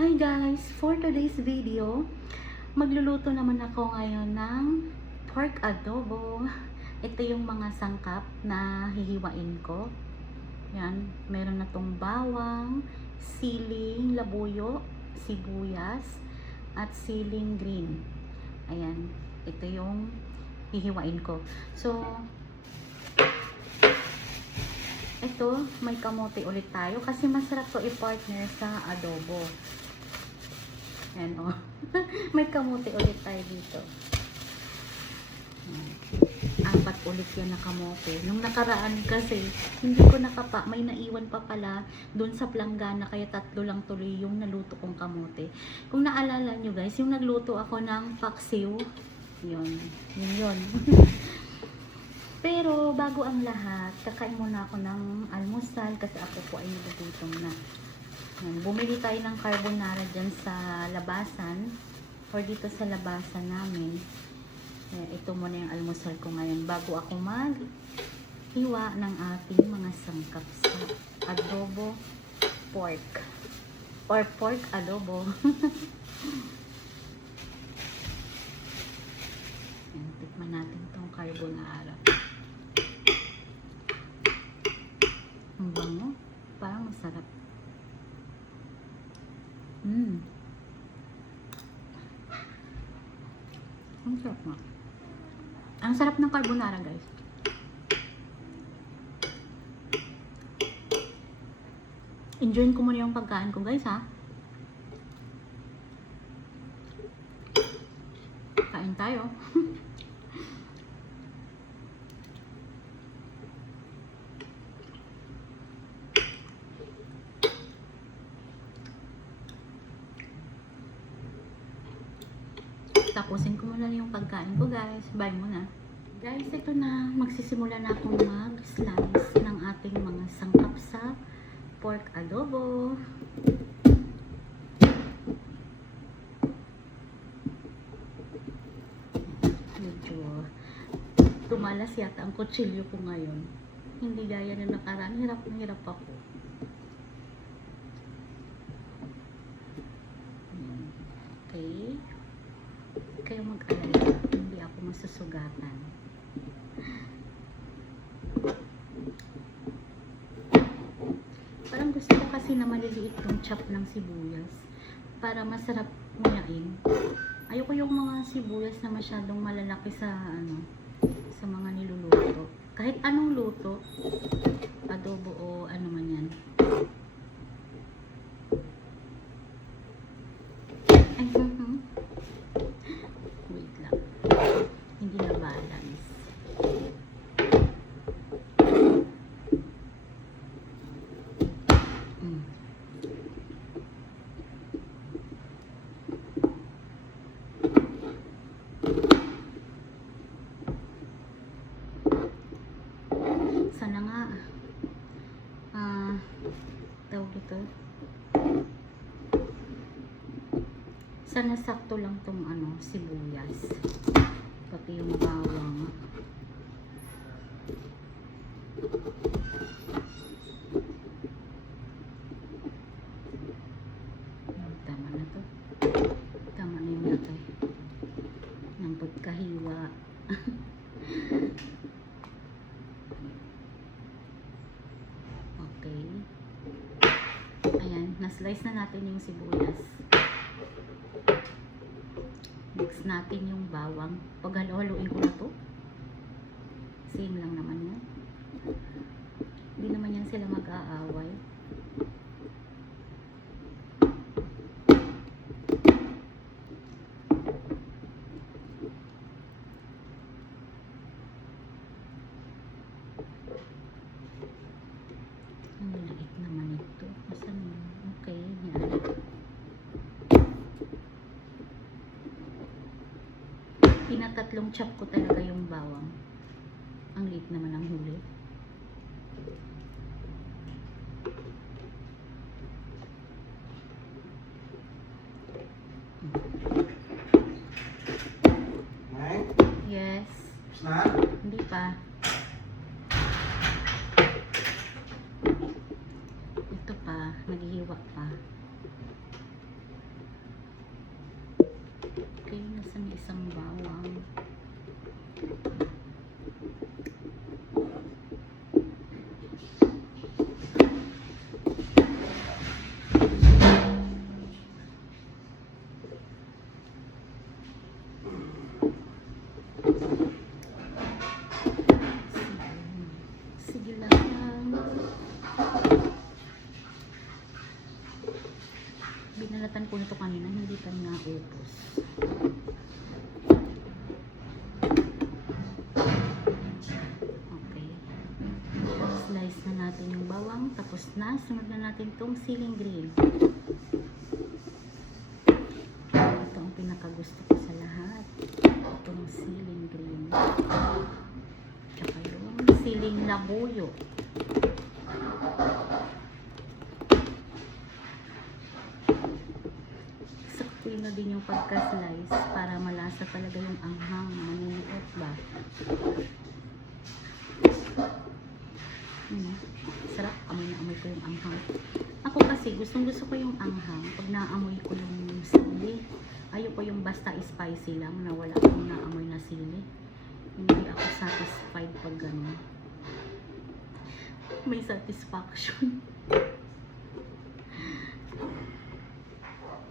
Hi guys! For today's video, magluluto naman ako ngayon ng pork adobo. Ito yung mga sangkap na hihiwain ko. Yan, meron na tong bawang, siling, labuyo, sibuyas, at siling green. Ayan, ito yung hihiwain ko. So, ito, may kamote ulit tayo kasi masarap to i-partner sa adobo. Ayan o. May kamote ulit tayo dito. Apat ulit yan na kamote. Nung nakaraan kasi, hindi ko nakapa, may naiwan pa pala dun sa planggana, kaya 3 lang tuloy yung naluto kong kamote. Kung naalala nyo guys, yung nagluto ako ng paksiw, yun. Pero bago ang lahat, kakain muna ako ng almusal kasi ako po ay nagugutom na. Bumili tayo ng carbonara dyan sa labasan or dito sa labasan namin. Ito muna yung almusal ko ngayon bago ako maghiwa ng ating mga sangkap sa adobo pork or pork adobo. Tikman natin tong carbonara. Ang bango, parang masarap. Ang sarap nga. Ang sarap ng carbonara guys. Enjoyin ko muna yung pagkain ko guys ha. Kain tayo. Tapusin ko muna yung pagkain ko guys. Bye muna. Guys, ito na. Magsisimula na akong mag-slice ng ating mga sangkap sa pork adobo. Medyo tumalas yata ang kutsilyo ko ngayon. Hindi gaya na nakaraan. Hirap na hirap ako. Okay. Kayo mag-alala, hindi ako masusugatan. Parang gusto ko kasi na maliliit yung chop ng sibuyas para masarap nguyain. Ayoko yung mga sibuyas na masyadong malalaki sa sa mga niluluto. Kahit anong luto, adobo o ano man yan. Wait lang. Hindi na balance. Sana nga tawag ito. Sana sakto lang tong sibuyas. Pati yung bawang. Tama na to. Tama na yung laki ng pagkahiwa. Okay. Ayan, na-slice na natin yung sibuyas. Mix natin yung bawang. Pag halo-haluin ko na to, same lang naman yan. Hindi naman yan sila mag-aaway. Ang liit naman ito. Asan yun? Okay, yan. Tinatatlong chop ko talaga yung bawang. Ang liit naman ang huli. Yes. Hindi pa. Ito pa, naghihiwa pa. Sige lang. Binalatan ko nito kanina, hindi pa naupos. Okay. Slice na natin yung bawang. Tapos na. Sunod na natin tong siling green. Ito ang pinakagusto ko sa lahat. Itong siling green. Tsaka yung siling labuyo. Sakto na din yung pagka-slice para malasa talaga yung anghang. Maniniot ba? Sarap. Amoy na amoy ko yung anghang. Ako kasi gustong gusto ko yung anghang pag naamoy ko yung sili. Ayoko yung basta spicy lang na wala akong naamoy na sili. Hindi ako satisfied pag gano'n. May satisfaction.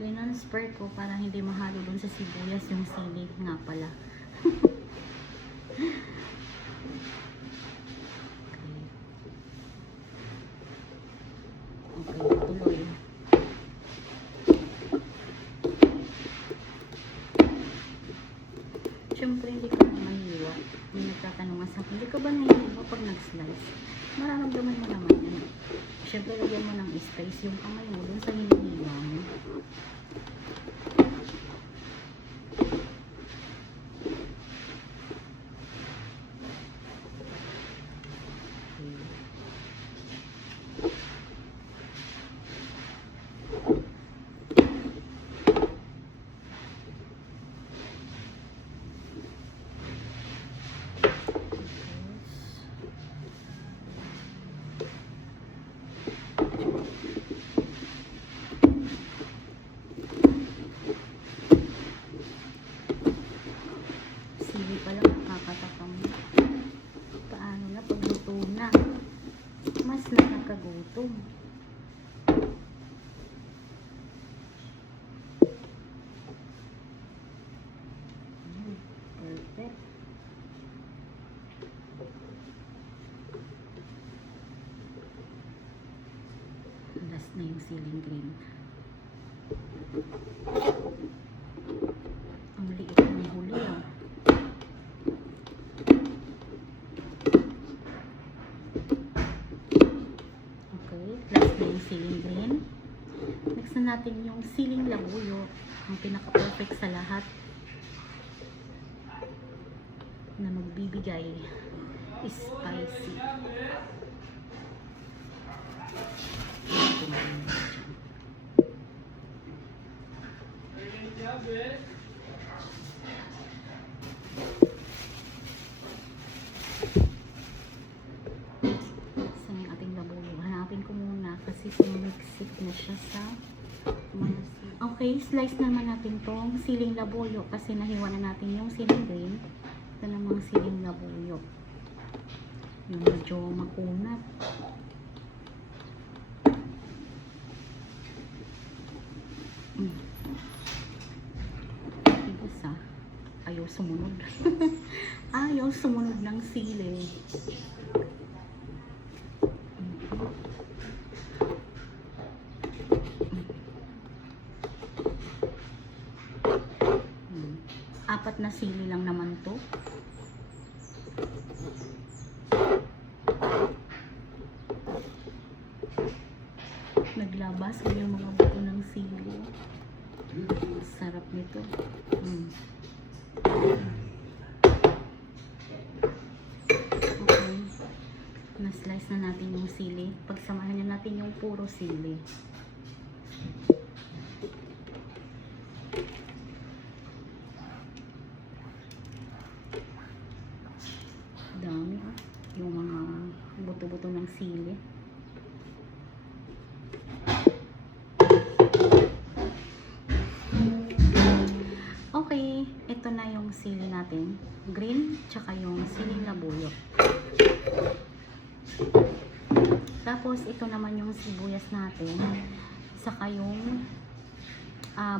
Yun ang spray ko para hindi mahalo dun sa sibuyas yung sili nga pala. Okay, tuloy. Siyempre, hindi ka naman hiwa. May nagtatanong sa akin, hindi ka ba nahihiwa pag nag-slice? Mararamdaman mo naman yan. Siyempre, lagyan mo ng space yung kamay mo dun sa hinihiwa mo. Paano na pagluto na? Mas nakakagutom. Perfect. Last na yung siling green. Ang liit ng huli ah. Siling green. Next na natin yung siling labuyo. Ang pinaka-perfect sa lahat na magbibigay spicy. Kasi sumixit na siya sa okay, slice naman natin tong siling labuyo kasi nahiwa na natin yung siling green. Ito namang siling labuyo yung medyo makunat. Isa ayaw sumunod. Ayaw sumunod ng sili. Apat na sili lang naman to. Naglabas yung mga buto ng sili. Sarap nito. Okay. Na-slice na natin yung sili. Pagsamahan na natin yung puro sili. Dami yung mga buto-buto ng sili. Okay, ito na yung sili natin, green, tsaka yung siling labuyo. Tapos ito naman yung sibuyas natin, saka yung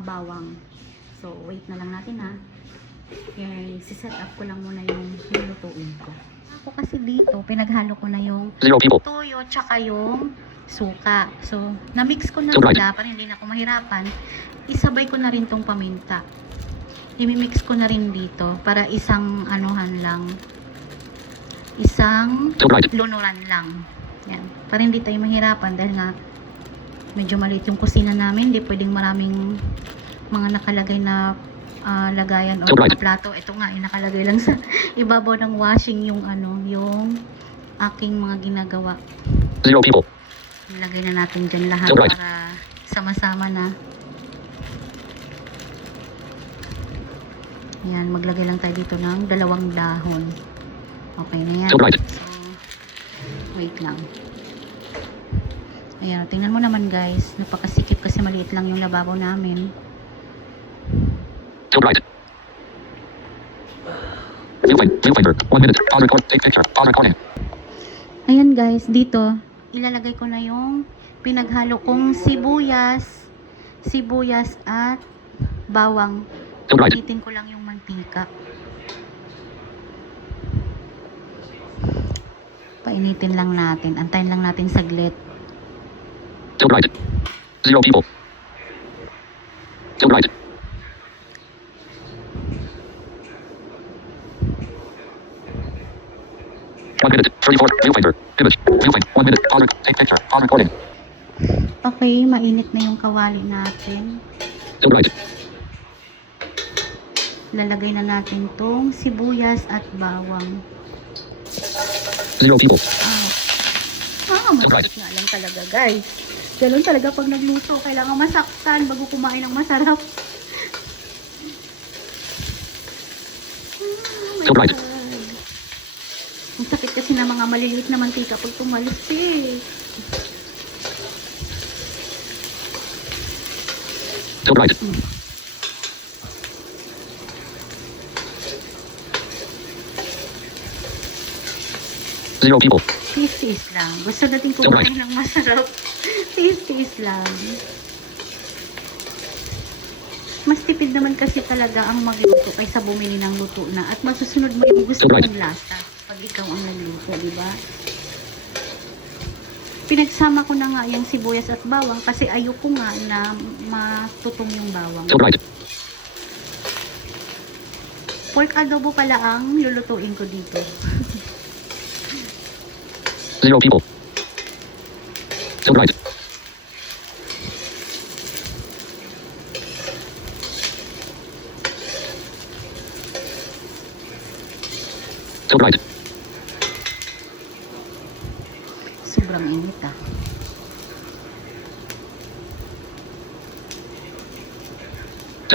bawang. So wait na lang natin ha. siset up ko lang muna yung lulutuin ko. Ako kasi dito, pinaghalo ko na yung 0 people. tuyo tsaka yung suka. So, na-mix ko na sila para hindi na ako mahirapan. Isabay ko na rin tong paminta. I-mix ko na rin dito para isang anuhan lang. Isang lunuran lang. Yan. Para hindi tayo mahirapan dahil nga medyo maliit yung kusina namin. Hindi pwedeng maraming mga nakalagay na lagayan o mga plato. Ito nga, nakalagay lang sa ibabaw ng washing yung yung aking mga ginagawa. 0 people. Nilagay na natin dyan lahat para sama-sama na. Ayan, maglagay lang tayo dito ng 2 dahon. Okay na yan. So, wait lang. Ayan, tingnan mo naman guys. Napakasikip kasi maliit lang yung lababo namin. Right. Viewfinder. 1 minute. Pause record. Take picture. Pause recording. Ayan guys, dito ilalagay ko na yung pinaghalo kong sibuyas at bawang. Initin ko lang yung mantika. Painitin lang natin. Antayin lang natin saglit. 0 people. Right. One minute. 34. Viewfinder. Image. Viewfinder. 1 minute. Pause. Take picture. Pause recording. Okay, mainit na yung kawali natin. Right. Lalagay na natin tong sibuyas at bawang. 0 people. Masakit nga lang talaga guys. Ganun talaga pag nagluto. Kailangan masaktan bago kumain ng masarap. Right. Ang sakit kasi ng mga maliliit na mantika pag tumalsik. Right. 0 people. Tiis-tiis lang. Gusto natin kumain ng masarap. Tiis-tiis lang. Mas tipid naman kasi talaga ang magluto kaysa bumili ng luto na. At masusunod mo yung gusto mong lasa pag ikaw ang nagluto, di ba? Pinagsama ko na nga yung sibuyas at bawang kasi ayoko nga na matutong yung bawang. Pork adobo pala ang lulutuin ko dito. 0 people. Right. Right. Sobrang init ah.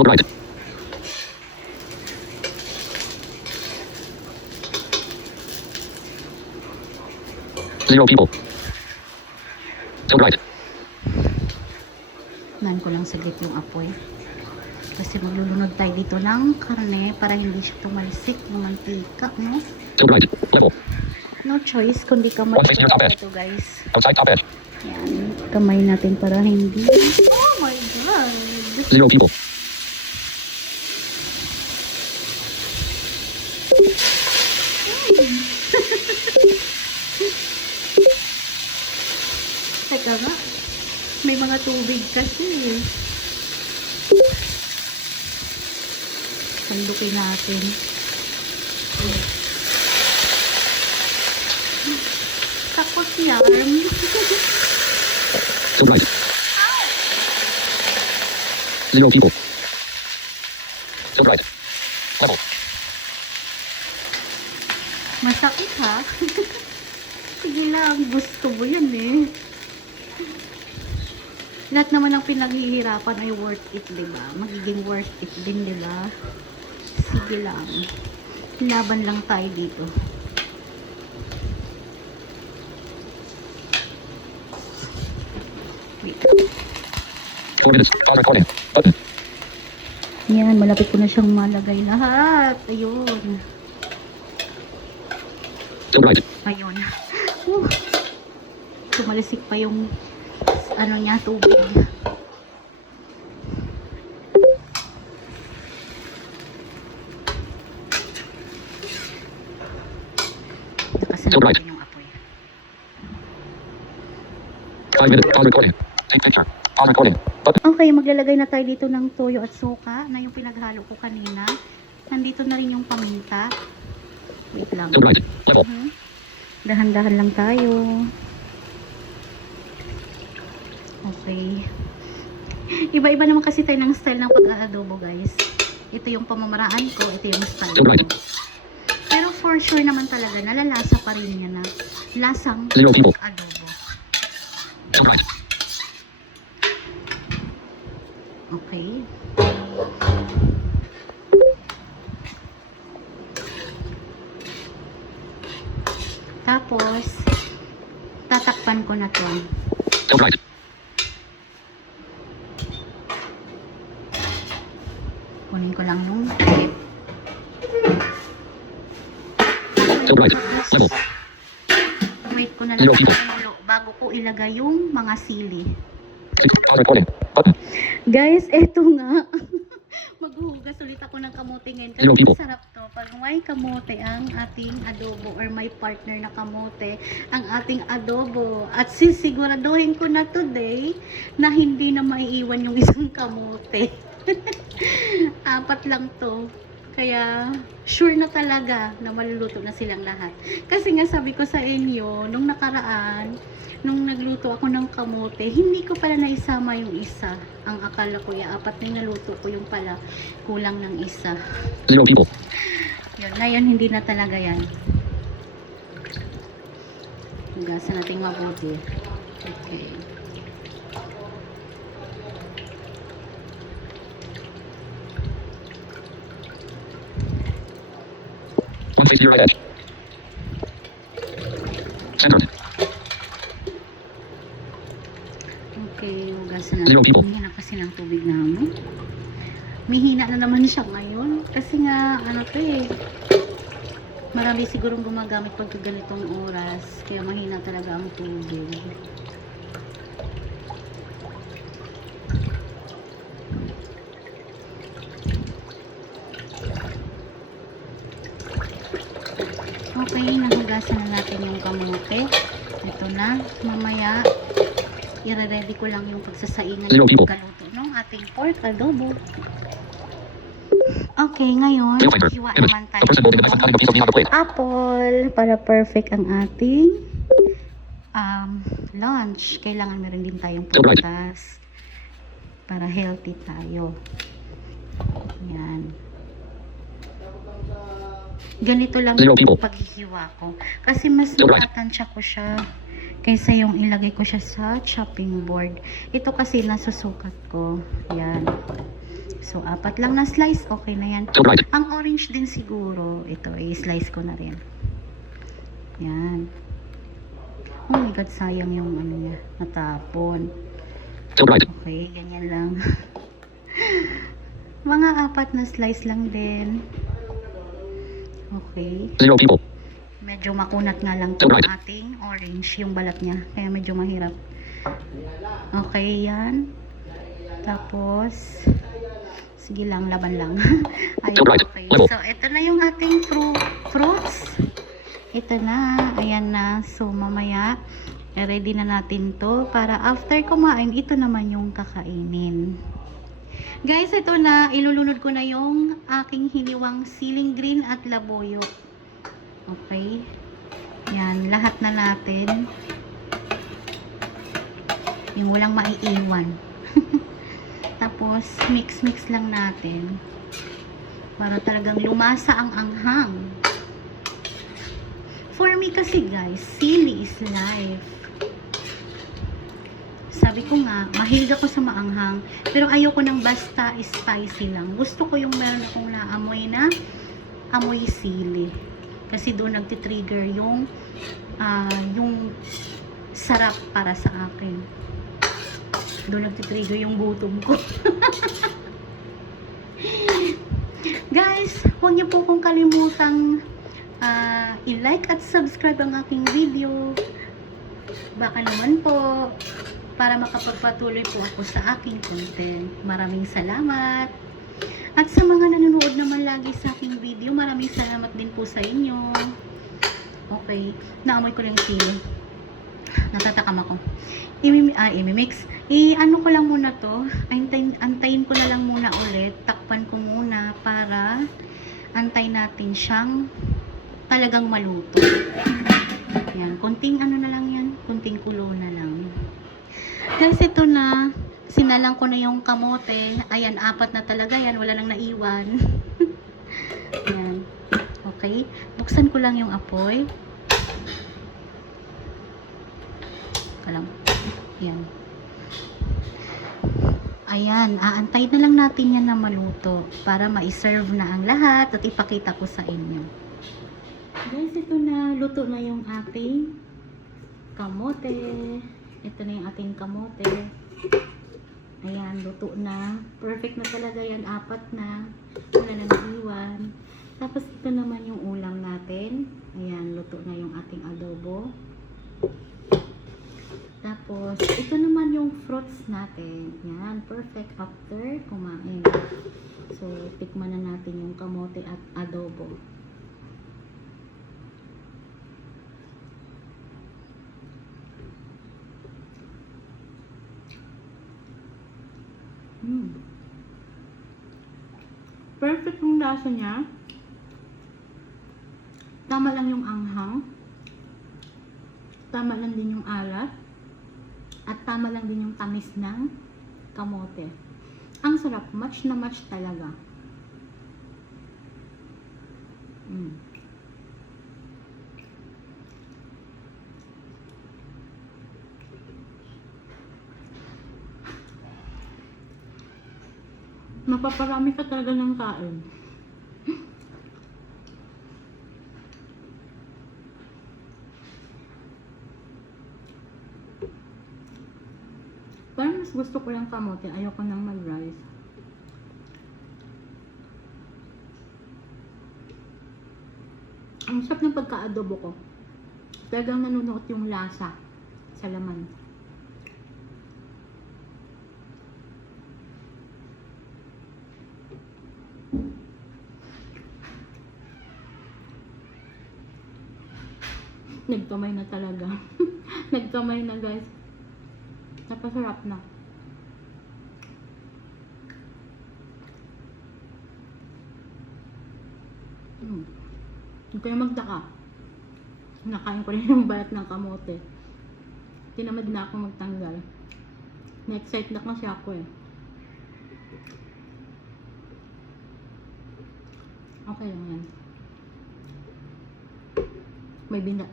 Right. Zero people. Right. Man ko lang saglit yung apoy. Kasi maglulunod tayo dito ng karne para hindi siya tumalsik ng mantika, no? Right. Level. No choice kundi kamay ito guys. Outside top edge. Yan, kamay natin para hindi. Oh my god. 0 people. Teka nga. May mga tubig kasi. Sandukin natin. Takot yarm. Right. 0 people. Right. Level. Masakit ha? Sige lang, gusto mo yan eh. Lahat naman ng pinaghihirapan ay worth it, diba? Magiging worth it din, diba? Sige lang. Laban lang tayo dito. Wait. 4 minutes. Pause recording. Button. Yan, malapit ko na siyang malagay lahat. Ayun. Right. Ayun. Tumalisik pa yung ano niya, tubig. On recording. Button. Okay, maglalagay na tayo dito ng toyo at suka na yung pinaghalo ko kanina. Nandito na rin yung paminta. Wait lang. To right. Level. Dahan-dahan lang tayo. Okay. Iba-iba naman kasi tayo ng style ng pag-aadobo, guys. Ito yung pamamaraan ko, ito yung style ko. Pero for sure naman talaga, nalalasa pa rin niya na lasang Zero people. adobo. To right. Okay. Tapos, tatakpan ko na to. To right. Kunin ko lang yung tape. To right. Level. Wait ko na lang Zero people. kumulo bago ko ilagay yung mga sili. On recording. Button. Guys, eto nga. Maghuhugas ulit ako ng kamote ngayon. Zero Kasi people. masarap to. Pag may kamote ang ating adobo or may partner na kamote ang ating adobo. At sisiguraduhin ko na today na hindi na maiiwan yung isang kamote. 4 lang to. Kaya sure na talaga na maluluto na silang lahat. Kasi nga sabi ko sa inyo, nung nakaraan, nung nagluto ako ng kamote, hindi ko pala naisama yung isa. Ang akala ko, 4 na yung naluto ko, yung pala kulang ng isa. Zero people. Yun, ngayon hindi na talaga yan. Hugasan natin mabuti. Okay. One face near edge. Centered. Okay, hugasan Zero people. natin. Hina kasi ng tubig namin. Mihina na naman siya ngayon. Kasi nga, ano to eh. Marami sigurong gumagamit pagka ganitong oras. Kaya mahina talaga ang tubig. Okay, nahugasan na natin yung kamote. Ito na. Mamaya, i-ready ko lang yung pagsasaingan Zero ng people. pagkaluto ng ating pork adobo. Okay, ngayon, Viewfinder. hiwa Image. naman tayo. The person holding the knife and cutting a piece of meat on the plate. Apple, para perfect ang ating lunch. Kailangan meron din tayong To right. prutas para healthy tayo. Yan. Ganito lang Zero yung people. paghihiwa ko. Kasi mas To right. matatansya ko siya kaysa yung ilagay ko siya sa chopping board. Ito kasi nasusukat ko. Yan. So, 4 lang na slice. Okay na yan. To right. Ang orange din siguro. Ito, i-slice ko na rin. Yan. Oh my God, sayang yung ano niya. Natapon. To right. Okay, ganyan lang. Mga 4 na slice lang din. Okay. Zero people. Medyo makunat nga lang To itong right. ating orange, yung balat niya. Kaya medyo mahirap. Okay, yan. Tapos, sige lang, laban lang. Ayun, To right. okay. Level. So, ito na yung ating fruits. Ito na. Ayan na. So, mamaya, ready na natin to para after kumain, ito naman yung kakainin. Guys, ito na. Ilulunod ko na yung aking hiniwang siling green at labuyo. Okay. Yan. Lahat na natin. Yung walang maiiwan. Tapos, mix-mix lang natin. Para talagang lumasa ang anghang. For me kasi guys, sili is life. Sabi ko nga, mahilig ako sa maanghang. Pero ayoko ng basta spicy lang. Gusto ko yung meron akong naamoy na amoy sili. Kasi doon nagtitrigger yung sarap para sa akin. Doon nagtitrigger yung gutom ko. Guys, huwag niyo po kong kalimutang i-like at subscribe ang aking video. Baka naman po, para makapagpatuloy po ako sa aking content. Maraming salamat. At sa mga nanonood naman lagi sa aking video, maraming salamat din po sa inyo. Okay, naamoy ko lang yung sili. Natatakam ako. imimix. Ano ko lang muna to. Antayin ko na lang muna ulit. Takpan ko muna para antayin natin siyang talagang maluto. Yan, konting ano na lang yan. Konting kulo na lang. Guys, ito na. Sinalang ko na yung kamote. Ayan, 4 na talaga yan. Wala nang naiwan. Yan. Okay. Buksan ko lang yung apoy. Kalang. Yan. Ayan, aantay na lang natin yan na maluto para ma-serve na ang lahat at ipakita ko sa inyo. Guys, ito na, luto na yung ating kamote. Ito na yung ating kamote. Ayan, luto na. Perfect na talaga yan, 4 na. Wala na naiwan. Tapos ito naman yung ulam natin. Ayan, luto na yung ating adobo. Tapos, ito naman yung fruits natin. Yan, perfect after kumain. So, tikman na natin yung kamote at adobo. Perfect yung lasa niya. Tama lang yung anghang. Tama lang din yung alat. At tama lang din yung tamis ng kamote. Ang sarap. Match na match talaga. Mapaparami ka talaga ng kain. Parang mas gusto ko lang kamote. Ayoko nang mag-rice. Ang sarap ng pagka-adobo ko. Talagang nanunuot yung lasa sa laman. Nagkamay na talaga. Nagkamay na, guys. Napasarap na. Huwag kayo magtaka. Nakain ko rin yung balat ng kamote. Tinamad na ako magtanggal. Na-excite na kasi ako eh. Okay lang yan.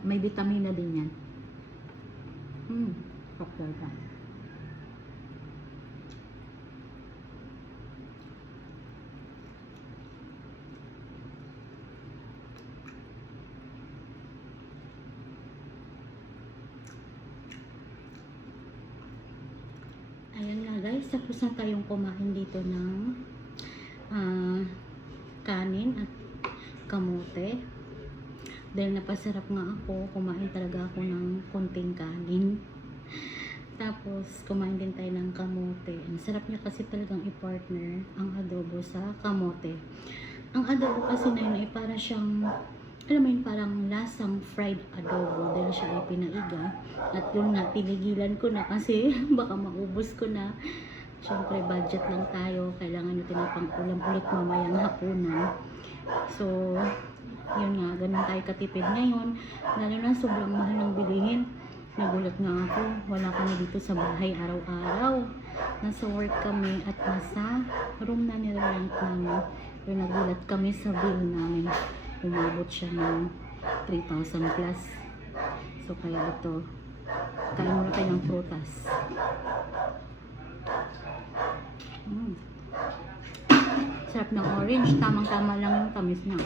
May vitamina din yan. Faktor ka. Ayan na guys, tapos na tayong kumain dito ng kanin at kamote. Dahil napasarap nga ako, kumain talaga ako ng konting kanin. Tapos, kumain din tayo ng kamote. Ang sarap niya kasi talagang i-partner ang adobo sa kamote. Ang adobo kasi na yun ay para siyang, alam mo yun, parang lasang fried adobo dahil siya ay pinaiga. At yun nga, pinigilan ko na kasi baka maubos ko na. Siyempre, budget lang tayo. Kailangan natin na pang ulam ulit mamayang hapunan. So, yun nga, ganun tayo katipid ngayon. Lalo na sobrang mahal ng bilihin. Nagulat nga ako, wala kami dito sa bahay araw-araw. Nasa work kami at nasa room na nirarent namin. Pero nagulat kami sa bill namin. Umabot siya ng 3,000 plus. So kaya ito, kain muna tayo ng prutas. Sarap ng orange, tamang-tama lang yung tamis niya.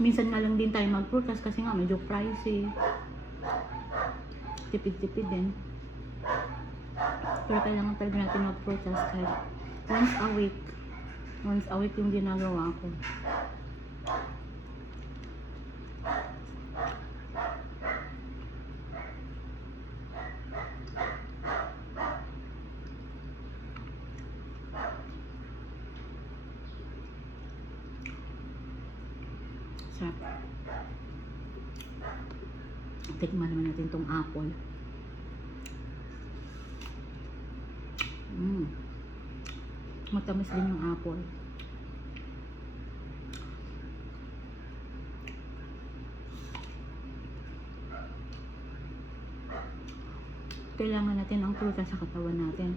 Minsan nga lang din tayo mag-prutas kasi nga medyo pricey. Tipid-tipid din. Pero kailangan talaga natin mag-prutas kahit once a week. Once a week yung ginagawa ko. Sarap. Tikman naman natin tong apple. Matamis din yung apple. Kailangan natin ang prutas sa katawan natin.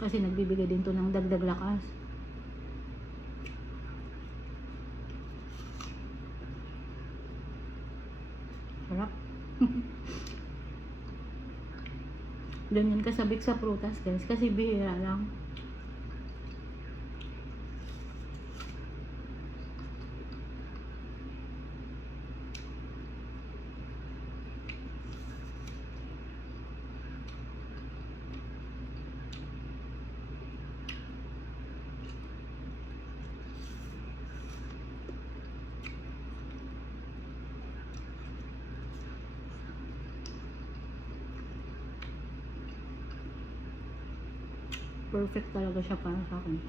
Kasi nagbibigay din to ng dagdag lakas. Sarap. Ganyan kasabik sa prutas guys. Kasi bihira lang. Perfect talaga siya para sa akin.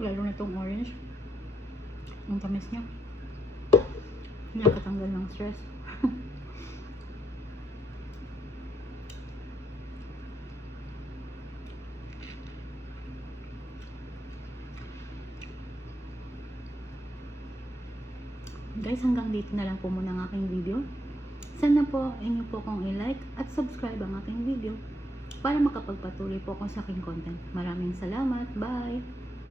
Lalo na itong orange. Ang tamis niya. Nakatanggal ng stress. Guys, hanggang dito na lang po muna ang aking video. Sana po inyo po kong i-like at subscribe ang aking video para makapagpatuloy po ako sa aking content. Maraming salamat. Bye!